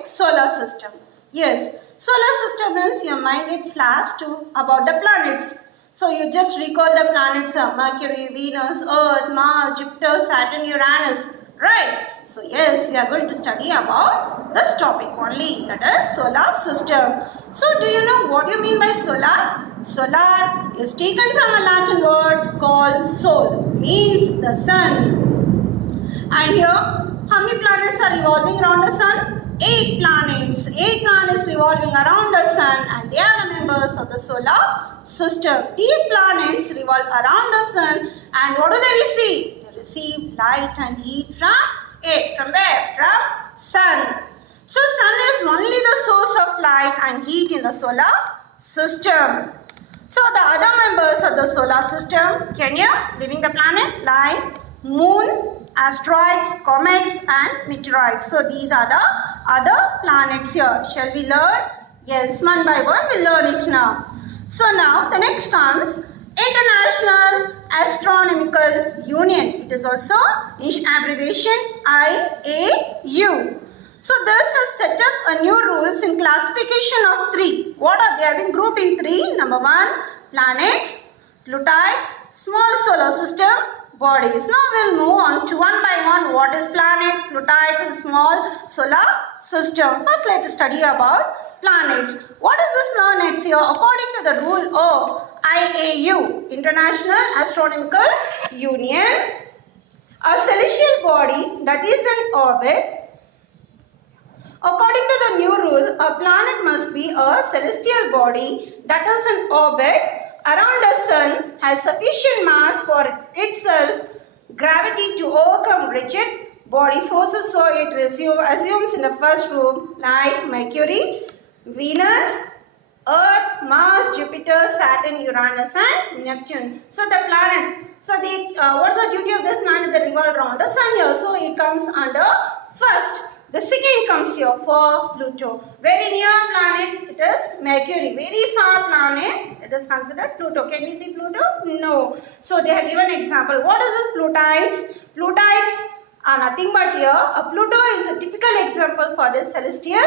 topic solar system. Yes, solar system means your mind get flash to about the planets. So you just recall the planets Mercury, Venus, Earth, Mars, Jupiter, Saturn, Uranus. Right? So yes, we are going to study about this topic only, that is solar system. So do you know what you mean by solar? Solar is taken from a Latin word called sol, means the sun. And here, how many planets are revolving around the sun? 8 planets. 8 planets revolving around the sun, and they are the members of the solar system. These planets revolve around the sun, and what do they receive? They receive light and heat from it. From where? From sun. So sun is only the source of light and heat in the solar system. So the other members of the solar system, can you living the planet like moon, asteroids, comets and meteoroids. So these are the other planets here. Shall we learn? Yes, one by one we'll learn it now. So now the next comes International Astronomical Union. It is also in abbreviation IAU. So this has set up a new rules in classification of 3. What are they? Have been grouped in 3. Number 1, planets, Plutides, small solar system, bodies. Now we'll move on to one by one. What is planets, Plutides and small solar system. First let us study about planets. What is this planets here? According to the rule of IAU, International Astronomical Union, a celestial body that is in orbit. According to the new rule, a planet must be a celestial body that is in orbit around the sun, has sufficient mass for itself, gravity to overcome rigid body forces, so it assumes in the first group like Mercury, Venus, Earth, Mars, Jupiter, Saturn, Uranus and Neptune. So the planets, so what's the duty of this planet? That revolve around the sun here, so it comes under first. The second comes here for Pluto. Very near planet it is Mercury. Very far planet it is considered Pluto. Can we see Pluto? No. So they have given example. What is this Plutides? Plutides are nothing but here. A Pluto is a typical example for this celestial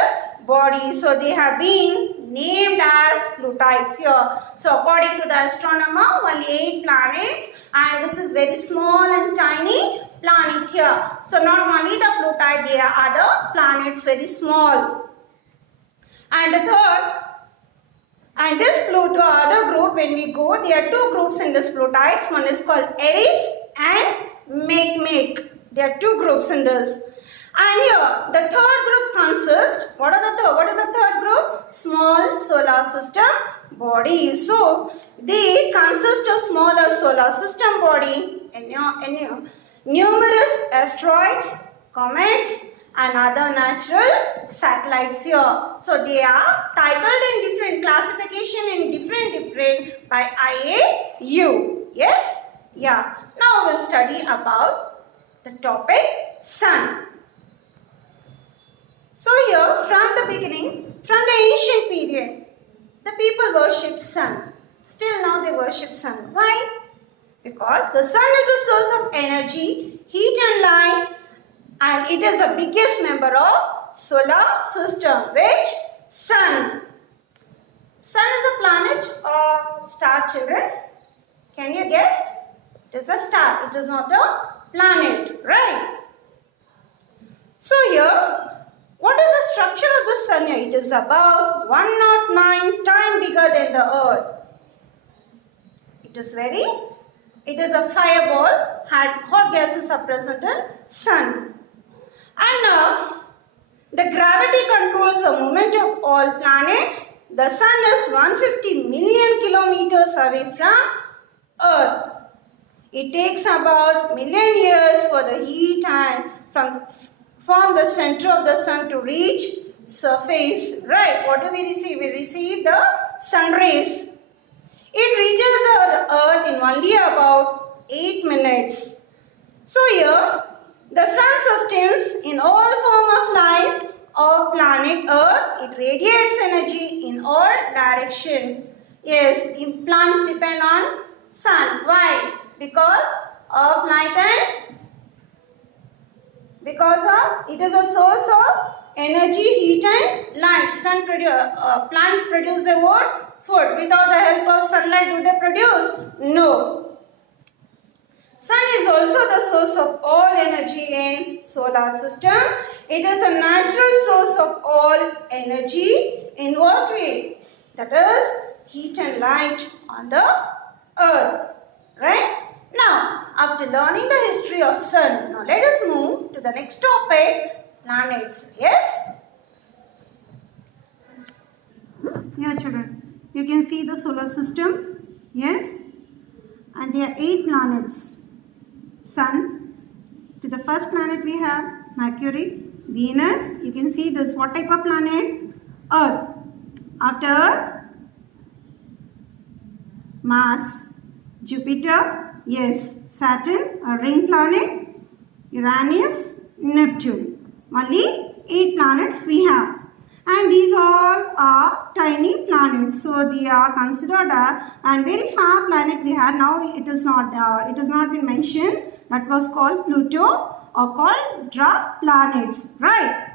body. So they have been named as Plutides here. So according to the astronomer, only 8 planets, and this is very small and tiny planet here. So not only the Plutide, there are other planets very small. And the third, and this Pluto other group, when we go, there are 2 groups in this Plutides. One is called Eris and Makemake. There are 2 groups in this. And here, the third group consists, what is the third group? Small solar system bodies. So, they consist of smaller solar system body and numerous asteroids, comets and other natural satellites here. So, they are titled in different classification in different by IAU. Yes? Yeah. Now, we'll study about the topic sun. So here, from the beginning, from the ancient period, the people worshipped sun. Still now they worship sun. Why? Because the sun is a source of energy, heat and light, and it is the biggest member of solar system. Which? Sun. Sun is a planet or star, children? Can you guess? It is a star. It is not a planet. Right? So here, what is the structure of the sun here? It is about 109 times bigger than the earth. It is a fireball, hot gases are present in sun. And now, the gravity controls the movement of all planets. The sun is 150 million kilometers away from earth. It takes about million years for the heat and from the center of the sun to reach surface. Right, what do we receive? We receive the sun rays. It reaches the earth in only about 8 minutes. So here, the sun sustains in all form of life of planet earth. It radiates energy in all direction. Yes, plants depend on sun. Why? Because of light and it is a source of energy, heat and light. Plants produce their own food. Without the help of sunlight, do they produce? No. Sun is also the source of all energy in solar system. It is a natural source of all energy. In what way? That is heat and light on the earth. Right? Now, after learning the history of sun, now let us move to the next topic, planets. Yes? Yeah, children. You can see the solar system. Yes? And there are 8 planets. Sun. To the first planet we have Mercury, Venus. You can see this. What type of planet? Earth. After Earth, Mars, Jupiter, yes, Saturn, a ring planet, Uranus, Neptune. Only 8 planets we have. And these all are tiny planets. So they are considered and very far planet we have. Now it is not been mentioned. That was called Pluto or called dwarf planets. Right?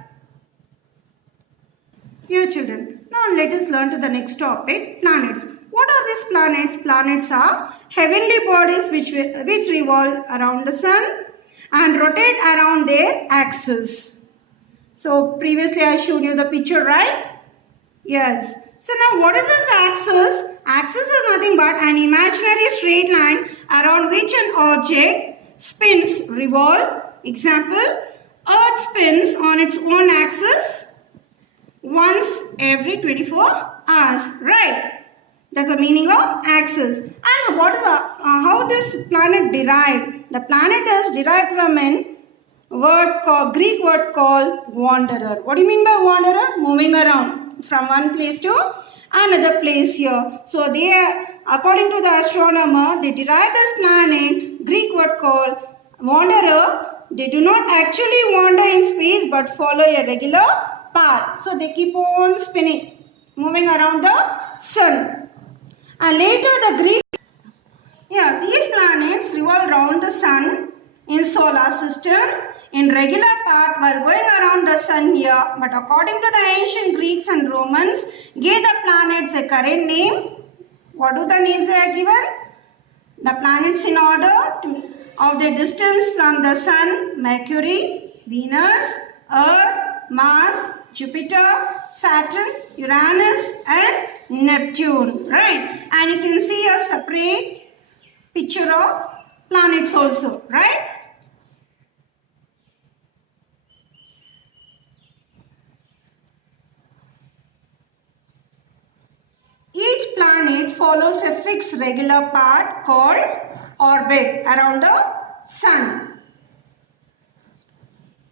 Here children. Now let us learn to the next topic, planets. What are these planets? Planets are heavenly bodies which revolve around the sun and rotate around their axis. So previously I showed you the picture, right? Yes. So now what is this axis? Axis is nothing but an imaginary straight line around which an object spins, revolve. Example, Earth spins on its own axis once every 24 hours, right? That's the meaning of axis. And what is how this planet derived? The planet is derived from a Greek word called wanderer. What do you mean by wanderer? Moving around from one place to another place here. So they, according to the astronomer, they derived this planet, Greek word called wanderer. They do not actually wander in space but follow a regular path. So they keep on spinning, moving around the sun. And later the Greek, these planets revolve around the sun in solar system in regular path while going around the sun here. But according to the ancient Greeks and Romans, gave the planets a current name. What do the names they are given? The planets in order of their distance from the sun: Mercury, Venus, Earth, Mars, Jupiter, Saturn, Uranus and Neptune, right? And you can see a separate picture of planets also, right? Each planet follows a fixed regular path called orbit around the sun.